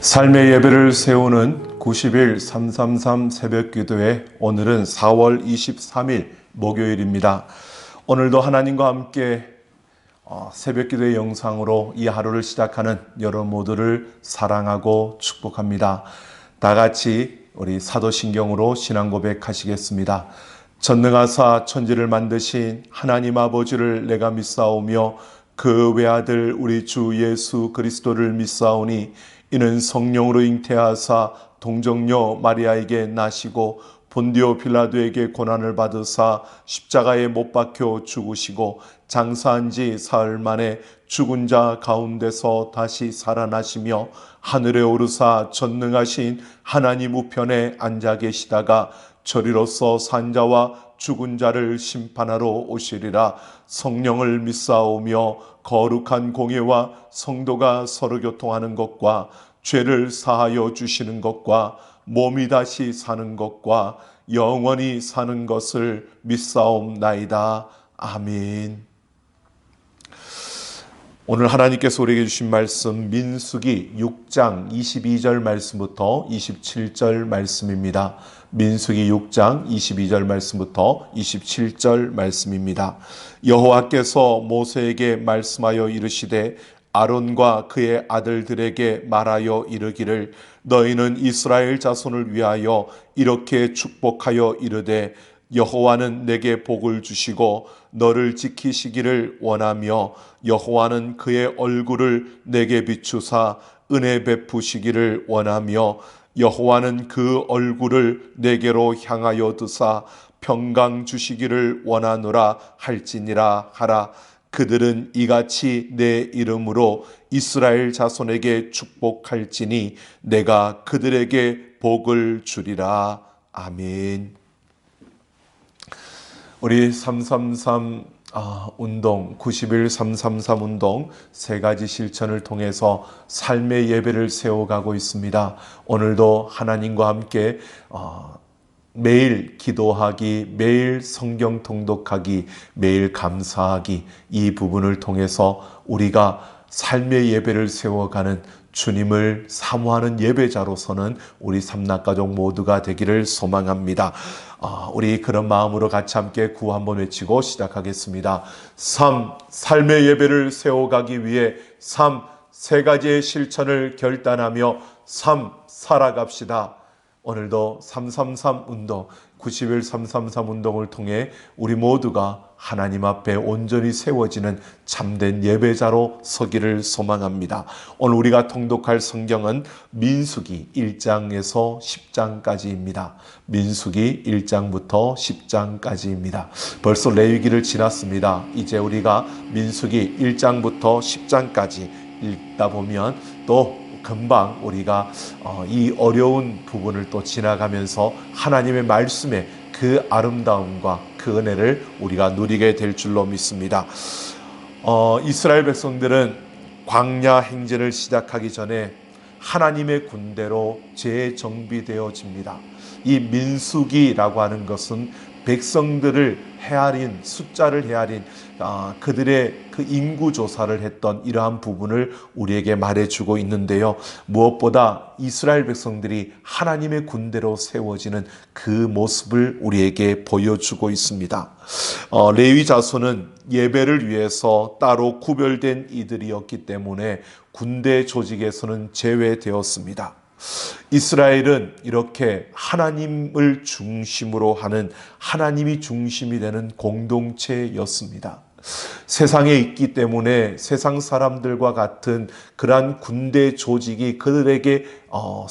삶의 예배를 세우는 90일 333 새벽기도회, 오늘은 4월 23일 목요일입니다. 오늘도 하나님과 함께 새벽기도의 영상으로 이 하루를 시작하는 여러분 모두를 사랑하고 축복합니다. 다 같이 우리 사도신경으로 신앙 고백하시겠습니다. 전능하사 천지를 만드신 하나님 아버지를 내가 믿사오며 그 외아들 우리 주 예수 그리스도를 믿사오니 이는 성령으로 잉태하사 동정녀 마리아에게 나시고 본디오 빌라도에게 고난을 받으사 십자가에 못 박혀 죽으시고 장사한 지 사흘 만에 죽은 자 가운데서 다시 살아나시며 하늘에 오르사 전능하신 하나님 우편에 앉아 계시다가 저리로서 산자와 죽은 자를 심판하러 오시리라. 성령을 믿사오며 거룩한 공예와 성도가 서로 교통하는 것과 죄를 사하여 주시는 것과 몸이 다시 사는 것과 영원히 사는 것을 믿사옵나이다. 아멘. 오늘 하나님께서 우리에게 주신 말씀 민수기 6장 22절 말씀부터 27절 말씀입니다. 민수기 6장 22절 말씀부터 27절 말씀입니다. 여호와께서 모세에게 말씀하여 이르시되 아론과 그의 아들들에게 말하여 이르기를 너희는 이스라엘 자손을 위하여 이렇게 축복하여 이르되 여호와는 내게 복을 주시고 너를 지키시기를 원하며 여호와는 그의 얼굴을 내게 비추사 은혜 베푸시기를 원하며 여호와는 그 얼굴을 내게로 향하여 드사 평강 주시기를 원하노라 할지니라 하라. 그들은 이같이 내 이름으로 이스라엘 자손에게 축복할지니 내가 그들에게 복을 주리라. 아멘. 우리 333 운동, 90일 333 운동 세 가지 실천을 통해서 삶의 예배를 세워가고 있습니다. 오늘도 하나님과 함께 매일 기도하기, 매일 성경 통독하기, 매일 감사하기, 이 부분을 통해서 우리가 삶의 예배를 세워가는 주님을 사모하는 예배자로서는 우리 삼락가족 모두가 되기를 소망합니다. 우리 그런 마음으로 같이 함께 구호 한번 외치고 시작하겠습니다. 삶의 예배를 세워가기 위해 세 가지의 실천을 결단하며 살아갑시다. 오늘도 333 운동, 90일 333 운동을 통해 우리 모두가 하나님 앞에 온전히 세워지는 참된 예배자로 서기를 소망합니다. 오늘 우리가 통독할 성경은 민수기 1장에서 10장까지입니다. 민수기 1장부터 10장까지입니다. 벌써 레위기를 지났습니다. 이제 우리가 민수기 1장부터 10장까지 읽다 보면 또 금방 우리가 이 어려운 부분을 또 지나가면서 하나님의 말씀의 그 아름다움과 그 은혜를 우리가 누리게 될 줄로 믿습니다. 이스라엘 백성들은 광야 행진을 시작하기 전에 하나님의 군대로 재정비되어집니다. 이 민수기라고 하는 것은 백성들을 헤아린, 숫자를 헤아린 그들의 그 인구 조사를 했던 이러한 부분을 우리에게 말해주고 있는데요. 무엇보다 이스라엘 백성들이 하나님의 군대로 세워지는 그 모습을 우리에게 보여주고 있습니다. 레위 자손은 예배를 위해서 따로 구별된 이들이었기 때문에 군대 조직에서는 제외되었습니다. 이스라엘은 이렇게 하나님을 중심으로 하는, 하나님이 중심이 되는 공동체였습니다. 세상에 있기 때문에 세상 사람들과 같은 그러한 군대 조직이 그들에게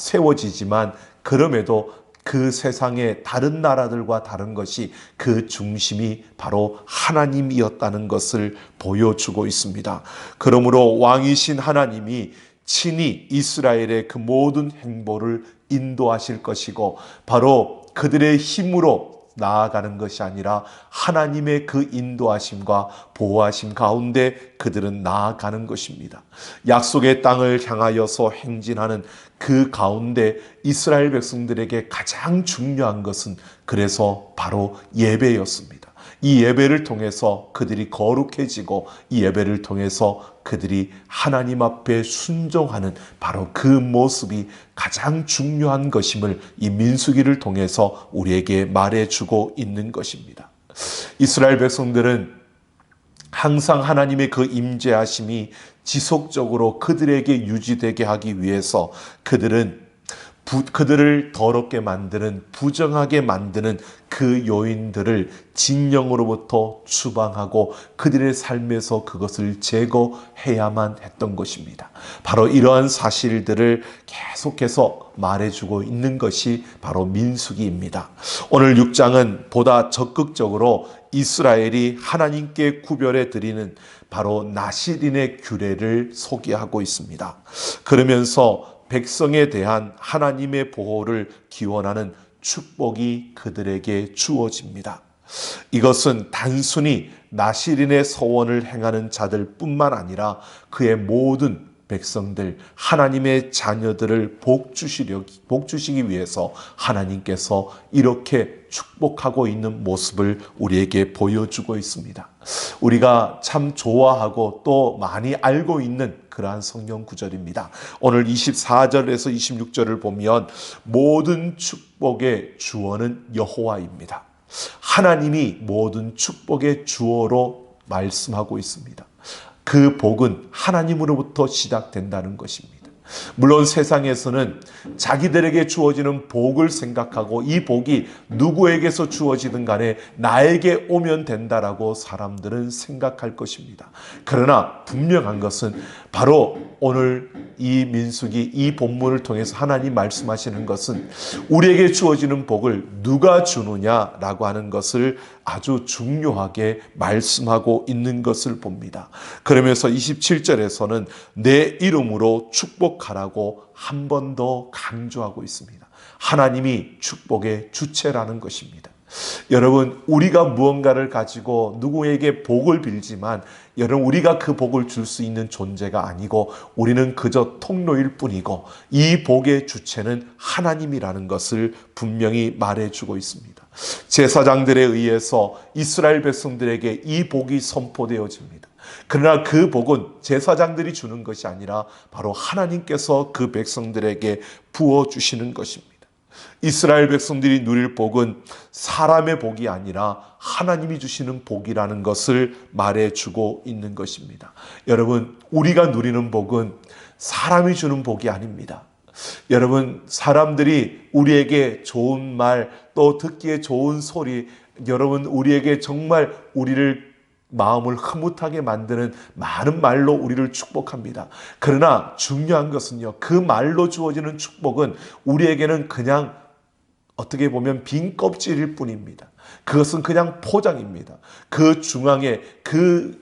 세워지지만, 그럼에도 그 세상의 다른 나라들과 다른 것이 그 중심이 바로 하나님이었다는 것을 보여주고 있습니다. 그러므로 왕이신 하나님이 친히 이스라엘의 그 모든 행보를 인도하실 것이고, 바로 그들의 힘으로 나아가는 것이 아니라 하나님의 그 인도하심과 보호하심 가운데 그들은 나아가는 것입니다. 약속의 땅을 향하여서 행진하는 그 가운데 이스라엘 백성들에게 가장 중요한 것은 그래서 바로 예배였습니다. 이 예배를 통해서 그들이 거룩해지고 이 예배를 통해서 그들이 하나님 앞에 순종하는 바로 그 모습이 가장 중요한 것임을 이 민수기를 통해서 우리에게 말해주고 있는 것입니다. 이스라엘 백성들은 항상 하나님의 그 임재하심이 지속적으로 그들에게 유지되게 하기 위해서 그들을 더럽게 만드는, 부정하게 만드는 그 요인들을 진영으로부터 추방하고 그들의 삶에서 그것을 제거해야만 했던 것입니다. 바로 이러한 사실들을 계속해서 말해주고 있는 것이 바로 민수기입니다. 오늘 6장은 보다 적극적으로 이스라엘이 하나님께 구별해 드리는 바로 나실인의 규례를 소개하고 있습니다. 그러면서 백성에 대한 하나님의 보호를 기원하는 축복이 그들에게 주어집니다. 이것은 단순히 나실인의 서원을 행하는 자들 뿐만 아니라 그의 모든 백성들, 하나님의 자녀들을 복 주시기 위해서 하나님께서 이렇게 축복하고 있는 모습을 우리에게 보여주고 있습니다. 우리가 참 좋아하고 또 많이 알고 있는 그러한 성경 구절입니다. 오늘 24절에서 26절을 보면 모든 축복의 주어는 여호와입니다. 하나님이 모든 축복의 주어로 말씀하고 있습니다. 그 복은 하나님으로부터 시작된다는 것입니다. 물론 세상에서는 자기들에게 주어지는 복을 생각하고 이 복이 누구에게서 주어지든 간에 나에게 오면 된다라고 사람들은 생각할 것입니다. 그러나 분명한 것은 바로 오늘 이 민수기, 이 본문을 통해서 하나님 말씀하시는 것은 우리에게 주어지는 복을 누가 주느냐라고 하는 것을 아주 중요하게 말씀하고 있는 것을 봅니다. 그러면서 27절에서는 내 이름으로 축복하라고 한 번 더 강조하고 있습니다. 하나님이 축복의 주체라는 것입니다. 여러분, 우리가 무언가를 가지고 누구에게 복을 빌지만 여러분, 우리가 그 복을 줄 수 있는 존재가 아니고 우리는 그저 통로일 뿐이고 이 복의 주체는 하나님이라는 것을 분명히 말해주고 있습니다. 제사장들에 의해서 이스라엘 백성들에게 이 복이 선포되어집니다. 그러나 그 복은 제사장들이 주는 것이 아니라 바로 하나님께서 그 백성들에게 부어주시는 것입니다. 이스라엘 백성들이 누릴 복은 사람의 복이 아니라 하나님이 주시는 복이라는 것을 말해주고 있는 것입니다. 여러분, 우리가 누리는 복은 사람이 주는 복이 아닙니다. 여러분, 사람들이 우리에게 좋은 말, 또 듣기에 좋은 소리, 여러분, 우리에게 정말 우리를 마음을 흐뭇하게 만드는 많은 말로 우리를 축복합니다. 그러나 중요한 것은요, 그 말로 주어지는 축복은 우리에게는 그냥 어떻게 보면 빈 껍질일 뿐입니다. 그것은 그냥 포장입니다. 그 중앙에, 그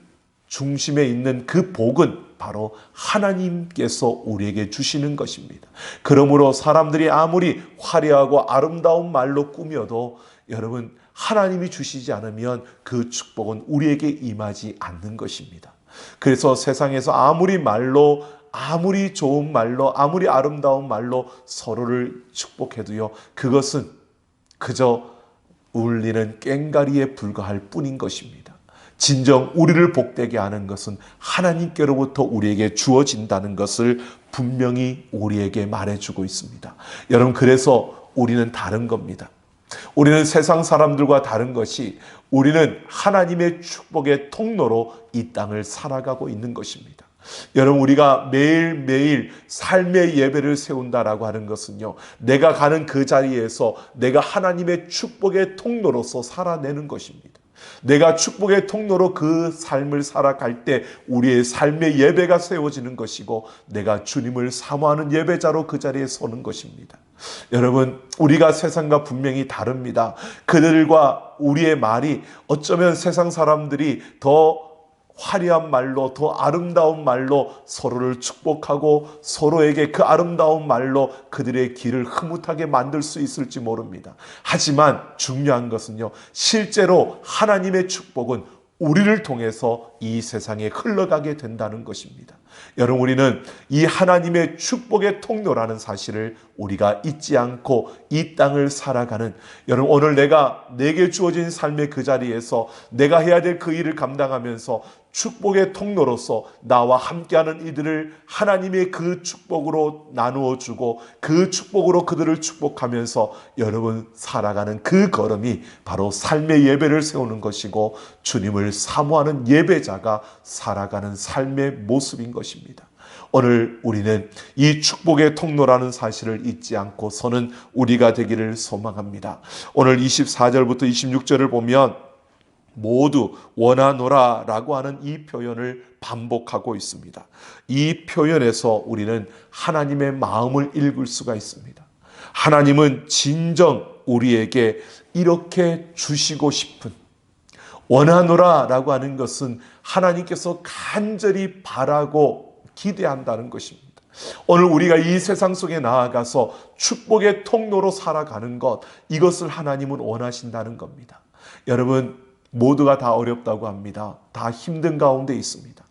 중심에 있는 그 복은 바로 하나님께서 우리에게 주시는 것입니다. 그러므로 사람들이 아무리 화려하고 아름다운 말로 꾸며도 여러분, 하나님이 주시지 않으면 그 축복은 우리에게 임하지 않는 것입니다. 그래서 세상에서 아무리 좋은 말로, 아무리 아름다운 말로 서로를 축복해도요, 그것은 그저 울리는 꽹가리에 불과할 뿐인 것입니다. 진정 우리를 복되게 하는 것은 하나님께로부터 우리에게 주어진다는 것을 분명히 우리에게 말해주고 있습니다. 여러분, 그래서 우리는 다른 겁니다. 우리는 세상 사람들과 다른 것이 우리는 하나님의 축복의 통로로 이 땅을 살아가고 있는 것입니다. 여러분, 우리가 매일매일 삶의 예배를 세운다라고 하는 것은요, 내가 가는 그 자리에서 내가 하나님의 축복의 통로로서 살아내는 것입니다. 내가 축복의 통로로 그 삶을 살아갈 때 우리의 삶의 예배가 세워지는 것이고 내가 주님을 사모하는 예배자로 그 자리에 서는 것입니다. 여러분, 우리가 세상과 분명히 다릅니다. 그들과 우리의 말이 어쩌면 세상 사람들이 더 화려한 말로, 더 아름다운 말로 서로를 축복하고 서로에게 그 아름다운 말로 그들의 길을 흐뭇하게 만들 수 있을지 모릅니다. 하지만 중요한 것은요, 실제로 하나님의 축복은 우리를 통해서 이 세상에 흘러가게 된다는 것입니다. 여러분, 우리는 이 하나님의 축복의 통로라는 사실을 우리가 잊지 않고 이 땅을 살아가는, 여러분, 오늘 내게 주어진 삶의 그 자리에서 내가 해야 될 그 일을 감당하면서 축복의 통로로서 나와 함께하는 이들을 하나님의 그 축복으로 나누어 주고 그 축복으로 그들을 축복하면서 여러분 살아가는 그 걸음이 바로 삶의 예배를 세우는 것이고 주님을 사모하는 예배자가 살아가는 삶의 모습인 것입니다. 오늘 우리는 이 축복의 통로라는 사실을 잊지 않고서는 우리가 되기를 소망합니다. 오늘 24절부터 26절을 보면 모두 원하노라 라고 하는 이 표현을 반복하고 있습니다. 이 표현에서 우리는 하나님의 마음을 읽을 수가 있습니다. 하나님은 진정 우리에게 이렇게 주시고 싶은, 원하노라 라고 하는 것은 하나님께서 간절히 바라고 기대한다는 것입니다. 오늘 우리가 이 세상 속에 나아가서 축복의 통로로 살아가는 것, 이것을 하나님은 원하신다는 겁니다. 여러분, 모두가 다 어렵다고 합니다. 다 힘든 가운데 있습니다.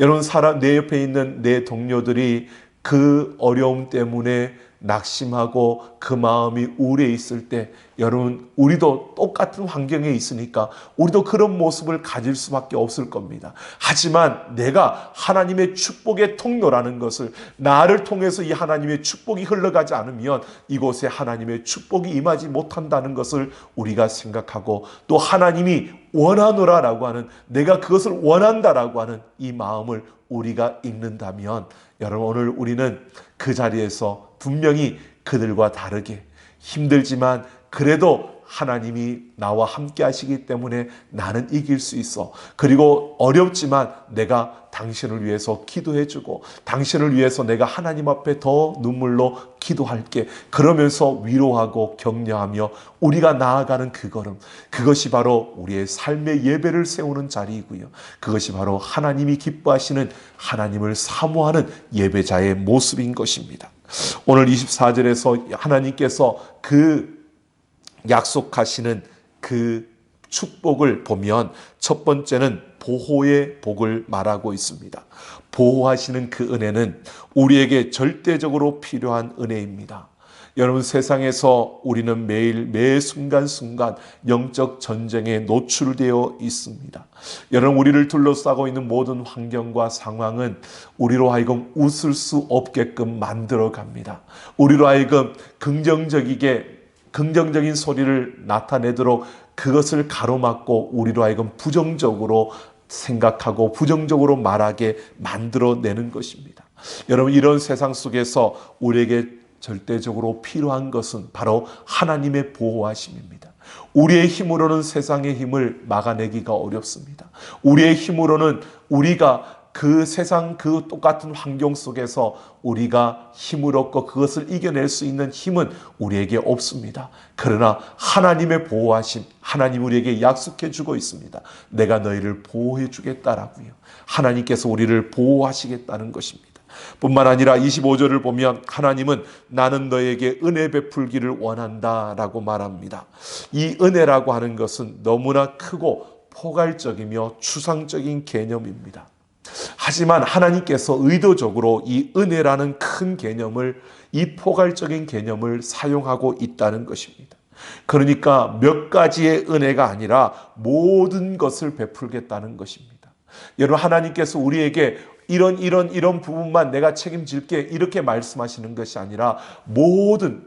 여러분, 내 옆에 있는 내 동료들이 그 어려움 때문에 낙심하고 그 마음이 우울해 있을 때, 여러분, 우리도 똑같은 환경에 있으니까 우리도 그런 모습을 가질 수밖에 없을 겁니다. 하지만 내가 하나님의 축복의 통로라는 것을, 나를 통해서 이 하나님의 축복이 흘러가지 않으면 이곳에 하나님의 축복이 임하지 못한다는 것을 우리가 생각하고, 또 하나님이 원하노라라고 하는, 내가 그것을 원한다라고 하는 이 마음을 우리가 읽는다면, 여러분, 오늘 우리는 그 자리에서 분명히 그들과 다르게 힘들지만 그래도 하나님이 나와 함께 하시기 때문에 나는 이길 수 있어. 그리고 어렵지만 내가 당신을 위해서 기도해주고 당신을 위해서 내가 하나님 앞에 더 눈물로 기도할게. 그러면서 위로하고 격려하며 우리가 나아가는 그 걸음, 그것이 바로 우리의 삶의 예배를 세우는 자리이고요. 그것이 바로 하나님이 기뻐하시는, 하나님을 사모하는 예배자의 모습인 것입니다. 오늘 24절에서 하나님께서 그 약속하시는 그 축복을 보면 첫 번째는 보호의 복을 말하고 있습니다. 보호하시는 그 은혜는 우리에게 절대적으로 필요한 은혜입니다. 여러분, 세상에서 우리는 매일 매 순간순간 영적 전쟁에 노출되어 있습니다. 여러분, 우리를 둘러싸고 있는 모든 환경과 상황은 우리로 하여금 웃을 수 없게끔 만들어 갑니다. 우리로 하여금 긍정적인 소리를 나타내도록 그것을 가로막고 우리로 하여금 부정적으로 생각하고 부정적으로 말하게 만들어내는 것입니다. 여러분, 이런 세상 속에서 우리에게 절대적으로 필요한 것은 바로 하나님의 보호하심입니다. 우리의 힘으로는 세상의 힘을 막아내기가 어렵습니다. 우리의 힘으로는 우리가 그 세상 그 똑같은 환경 속에서 우리가 힘을 얻고 그것을 이겨낼 수 있는 힘은 우리에게 없습니다. 그러나 하나님의 보호하심, 하나님 우리에게 약속해 주고 있습니다. 내가 너희를 보호해 주겠다라고요. 하나님께서 우리를 보호하시겠다는 것입니다. 뿐만 아니라 25절을 보면 하나님은 나는 너에게 은혜 베풀기를 원한다라고 말합니다. 이 은혜라고 하는 것은 너무나 크고 포괄적이며 추상적인 개념입니다. 하지만 하나님께서 의도적으로 이 은혜라는 큰 개념을, 이 포괄적인 개념을 사용하고 있다는 것입니다. 그러니까 몇 가지의 은혜가 아니라 모든 것을 베풀겠다는 것입니다. 여러분, 하나님께서 우리에게 이런 부분만 내가 책임질게 이렇게 말씀하시는 것이 아니라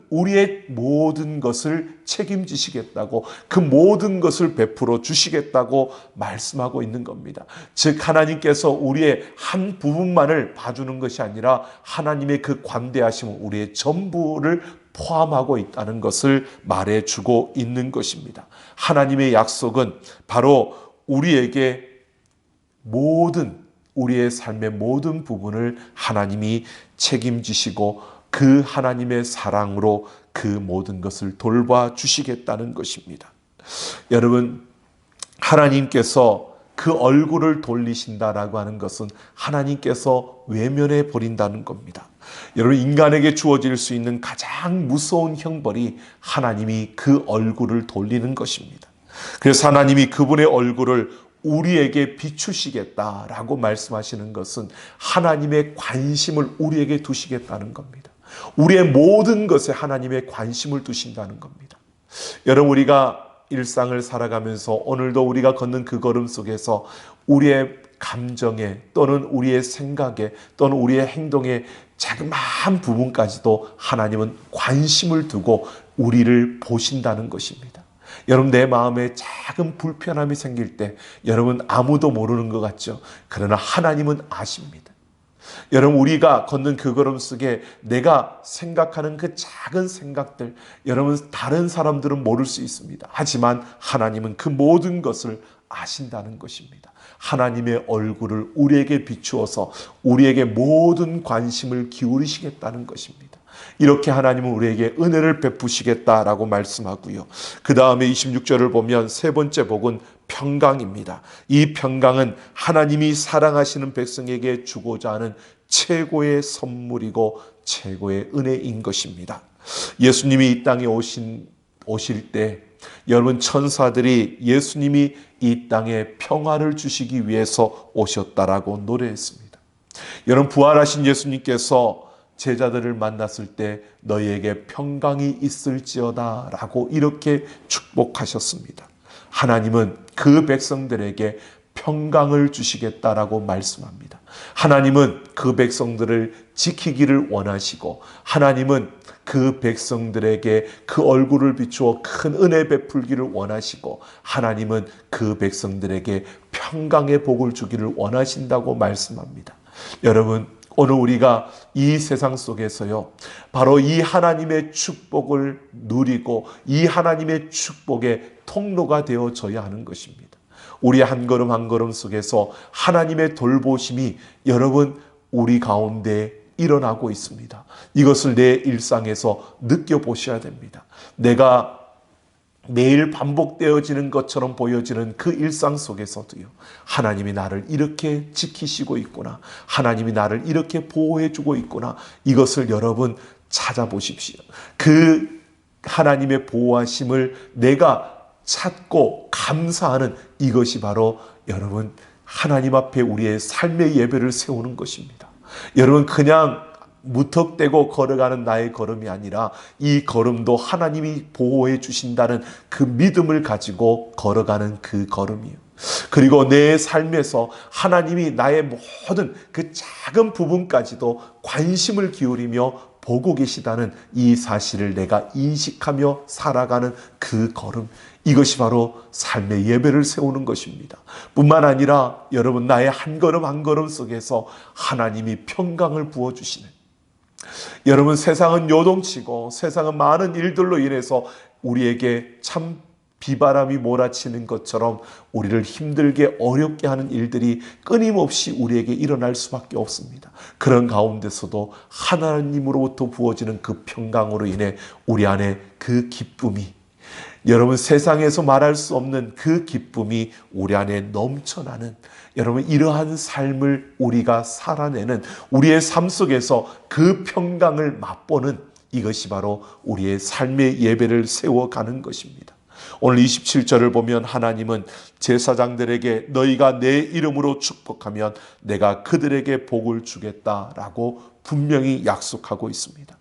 우리의 모든 것을 책임지시겠다고, 그 모든 것을 베풀어 주시겠다고 말씀하고 있는 겁니다. 즉, 하나님께서 우리의 한 부분만을 봐주는 것이 아니라 하나님의 그 관대하심은 우리의 전부를 포함하고 있다는 것을 말해주고 있는 것입니다. 하나님의 약속은 바로 우리에게 우리의 삶의 모든 부분을 하나님이 책임지시고 그 하나님의 사랑으로 그 모든 것을 돌봐주시겠다는 것입니다. 여러분, 하나님께서 그 얼굴을 돌리신다라고 하는 것은 하나님께서 외면해 버린다는 겁니다. 여러분, 인간에게 주어질 수 있는 가장 무서운 형벌이 하나님이 그 얼굴을 돌리는 것입니다. 그래서 하나님이 그분의 얼굴을 우리에게 비추시겠다라고 말씀하시는 것은 하나님의 관심을 우리에게 두시겠다는 겁니다. 우리의 모든 것에 하나님의 관심을 두신다는 겁니다. 여러분, 우리가 일상을 살아가면서 오늘도 우리가 걷는 그 걸음 속에서 우리의 감정에 또는 우리의 생각에 또는 우리의 행동에 자그마한 부분까지도 하나님은 관심을 두고 우리를 보신다는 것입니다. 여러분, 내 마음에 작은 불편함이 생길 때 여러분 아무도 모르는 것 같죠? 그러나 하나님은 아십니다. 여러분, 우리가 걷는 그 걸음 속에 내가 생각하는 그 작은 생각들, 여러분 다른 사람들은 모를 수 있습니다. 하지만 하나님은 그 모든 것을 아신다는 것입니다. 하나님의 얼굴을 우리에게 비추어서 우리에게 모든 관심을 기울이시겠다는 것입니다. 이렇게 하나님은 우리에게 은혜를 베푸시겠다라고 말씀하고요. 그 다음에 26절을 보면 세 번째 복은 평강입니다. 이 평강은 하나님이 사랑하시는 백성에게 주고자 하는 최고의 선물이고 최고의 은혜인 것입니다. 예수님이 이 땅에 오실 때 여러분, 천사들이 예수님이 이 땅에 평화를 주시기 위해서 오셨다라고 노래했습니다. 여러분, 부활하신 예수님께서 제자들을 만났을 때 너희에게 평강이 있을지어다 라고 이렇게 축복하셨습니다. 하나님은 그 백성들에게 평강을 주시겠다라고 말씀합니다. 하나님은 그 백성들을 지키기를 원하시고 하나님은 그 백성들에게 그 얼굴을 비추어 큰 은혜 베풀기를 원하시고 하나님은 그 백성들에게 평강의 복을 주기를 원하신다고 말씀합니다. 여러분, 오늘 우리가 이 세상 속에서요, 바로 이 하나님의 축복을 누리고 이 하나님의 축복의 통로가 되어져야 하는 것입니다. 우리 한 걸음 한 걸음 속에서 하나님의 돌보심이 여러분 우리 가운데 일어나고 있습니다. 이것을 내 일상에서 느껴보셔야 됩니다. 내가 매일 반복되어지는 것처럼 보여지는 그 일상 속에서도요, 하나님이 나를 이렇게 지키시고 있구나, 하나님이 나를 이렇게 보호해주고 있구나, 이것을 여러분 찾아보십시오. 그 하나님의 보호하심을 내가 찾고 감사하는 이것이 바로 여러분 하나님 앞에 우리의 삶의 예배를 세우는 것입니다. 여러분, 그냥 무턱대고 걸어가는 나의 걸음이 아니라 이 걸음도 하나님이 보호해 주신다는 그 믿음을 가지고 걸어가는 그 걸음이에요. 그리고 내 삶에서 하나님이 나의 모든 그 작은 부분까지도 관심을 기울이며 보고 계시다는 이 사실을 내가 인식하며 살아가는 그 걸음, 이것이 바로 삶의 예배를 세우는 것입니다. 뿐만 아니라 여러분, 나의 한 걸음 한 걸음 속에서 하나님이 평강을 부어주시는, 여러분, 세상은 요동치고 세상은 많은 일들로 인해서 우리에게 참 비바람이 몰아치는 것처럼 우리를 힘들게 어렵게 하는 일들이 끊임없이 우리에게 일어날 수밖에 없습니다. 그런 가운데서도 하나님으로부터 부어지는 그 평강으로 인해 우리 안에 그 기쁨이, 여러분 세상에서 말할 수 없는 그 기쁨이 우리 안에 넘쳐나는, 여러분 이러한 삶을 우리가 살아내는, 우리의 삶 속에서 그 평강을 맛보는, 이것이 바로 우리의 삶의 예배를 세워가는 것입니다. 오늘 27절을 보면 하나님은 제사장들에게 너희가 내 이름으로 축복하면 내가 그들에게 복을 주겠다라고 분명히 약속하고 있습니다.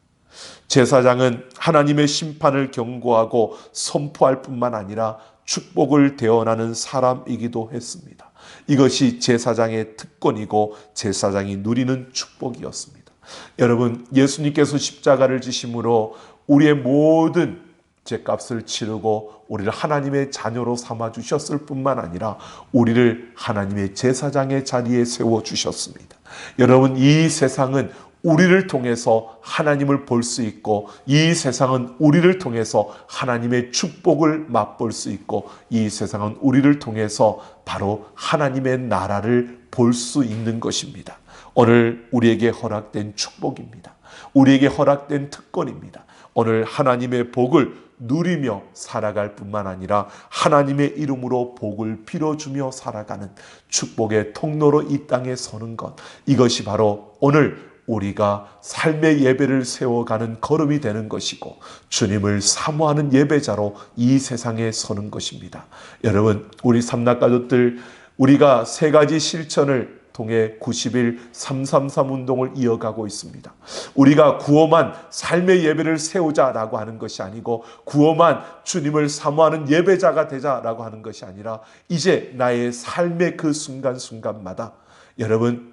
제사장은 하나님의 심판을 경고하고 선포할 뿐만 아니라 축복을 대언하는 사람이기도 했습니다. 이것이 제사장의 특권이고 제사장이 누리는 축복이었습니다. 여러분, 예수님께서 십자가를 지심으로 우리의 모든 죄값을 치르고 우리를 하나님의 자녀로 삼아 주셨을 뿐만 아니라 우리를 하나님의 제사장의 자리에 세워 주셨습니다. 여러분, 이 세상은 우리를 통해서 하나님을 볼 수 있고, 이 세상은 우리를 통해서 하나님의 축복을 맛볼 수 있고, 이 세상은 우리를 통해서 바로 하나님의 나라를 볼 수 있는 것입니다. 오늘 우리에게 허락된 축복입니다. 우리에게 허락된 특권입니다. 오늘 하나님의 복을 누리며 살아갈 뿐만 아니라 하나님의 이름으로 복을 빌어주며 살아가는 축복의 통로로 이 땅에 서는 것, 이것이 바로 오늘 우리가 삶의 예배를 세워가는 걸음이 되는 것이고 주님을 사모하는 예배자로 이 세상에 서는 것입니다. 여러분, 우리 삼락가족들, 우리가 세 가지 실천을 통해 90일 333 운동을 이어가고 있습니다. 우리가 구호만 삶의 예배를 세우자라고 하는 것이 아니고 구호만 주님을 사모하는 예배자가 되자라고 하는 것이 아니라 이제 나의 삶의 그 순간순간마다 여러분,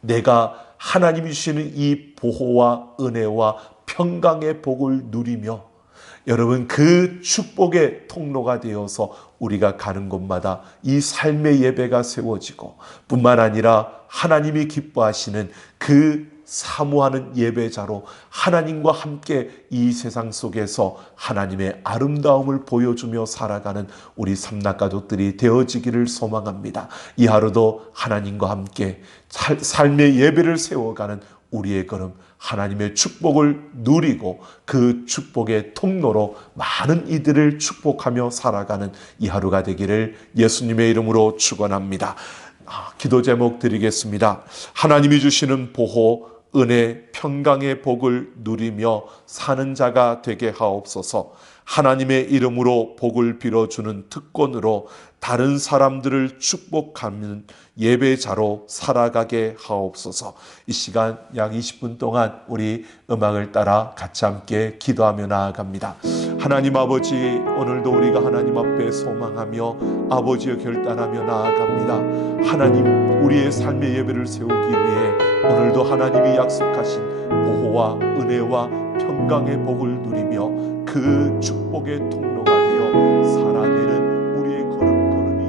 내가 하나님이 주시는 이 보호와 은혜와 평강의 복을 누리며 여러분, 그 축복의 통로가 되어서 우리가 가는 곳마다 이 삶의 예배가 세워지고 뿐만 아니라 하나님이 기뻐하시는 그 사모하는 예배자로 하나님과 함께 이 세상 속에서 하나님의 아름다움을 보여주며 살아가는 우리 삼락가족들이 되어지기를 소망합니다. 이 하루도 하나님과 함께 삶의 예배를 세워가는 우리의 걸음, 하나님의 축복을 누리고 그 축복의 통로로 많은 이들을 축복하며 살아가는 이 하루가 되기를 예수님의 이름으로 축원합니다. 기도 제목 드리겠습니다. 하나님이 주시는 보호, 은혜, 평강의 복을 누리며 사는 자가 되게 하옵소서. 하나님의 이름으로 복을 빌어주는 특권으로 다른 사람들을 축복하는 예배자로 살아가게 하옵소서. 이 시간 약 20분 동안 우리 음악을 따라 같이 함께 기도하며 나아갑니다. 하나님 아버지, 오늘도 우리가 하나님 앞에 소망하며 아버지여 결단하며 나아갑니다. 하나님, 우리의 삶의 예배를 세우기 위해 오늘도 하나님이 약속하신 보호와 은혜와 평강의 복을 누리며 그 축복의 통로가 되어 살아내는 우리의 걸음걸음이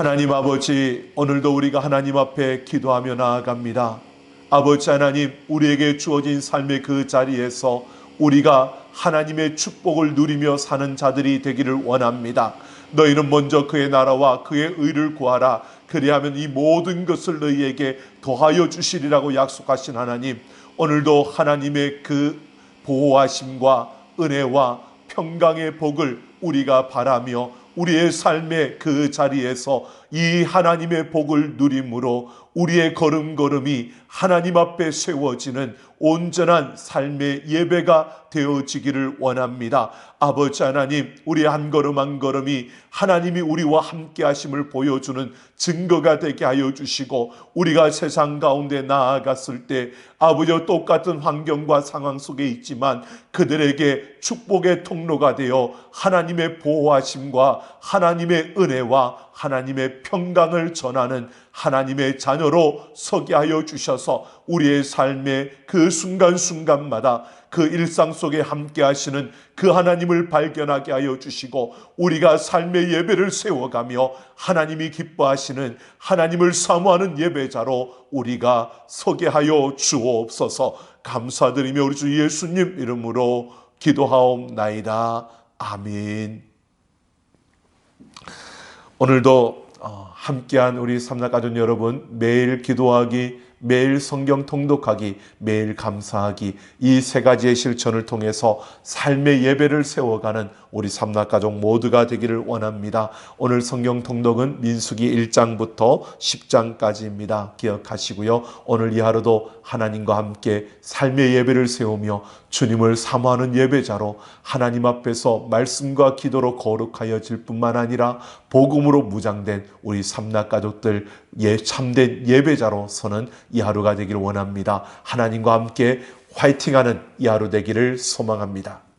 하나님 아버지, 오늘도 우리가 하나님 앞에 기도하며 나아갑니다. 아버지 하나님, 우리에게 주어진 삶의 그 자리에서 우리가 하나님의 축복을 누리며 사는 자들이 되기를 원합니다. 너희는 먼저 그의 나라와 그의 의를 구하라. 그리하면 이 모든 것을 너희에게 더하여 주시리라고 약속하신 하나님, 오늘도 하나님의 그 보호하심과 은혜와 평강의 복을 우리가 바라며 우리의 삶의 그 자리에서 이 하나님의 복을 누림으로 우리의 걸음걸음이 하나님 앞에 세워지는 온전한 삶의 예배가 되어지기를 원합니다. 아버지 하나님, 우리 한 걸음 한 걸음이 하나님이 우리와 함께 하심을 보여주는 증거가 되게 하여 주시고, 우리가 세상 가운데 나아갔을 때 아버지와 똑같은 환경과 상황 속에 있지만 그들에게 축복의 통로가 되어 하나님의 보호하심과 하나님의 은혜와 하나님의 평강을 전하는 하나님의 자녀로 서게 하여 주셔서 우리의 삶의 그 순간순간마다 그 일상 속에 함께 하시는 그 하나님을 발견하게 하여 주시고, 우리가 삶의 예배를 세워가며 하나님이 기뻐하시는 하나님을 사모하는 예배자로 우리가 서게 하여 주옵소서. 감사드리며 우리 주 예수님 이름으로 기도하옵나이다. 아멘. 오늘도 함께한 우리 삼락가족 여러분, 매일 기도하기, 매일 성경 통독하기, 매일 감사하기, 이 세 가지의 실천을 통해서 삶의 예배를 세워가는 우리 삼락가족 모두가 되기를 원합니다. 오늘 성경 통독은 민수기 1장부터 10장까지입니다. 기억하시고요. 오늘 이 하루도 하나님과 함께 삶의 예배를 세우며 주님을 사모하는 예배자로 하나님 앞에서 말씀과 기도로 거룩하여질 뿐만 아니라 복음으로 무장된 우리 삼락가족들 참된 예배자로 서는 이 하루가 되기를 원합니다. 하나님과 함께 화이팅하는 이 하루 되기를 소망합니다.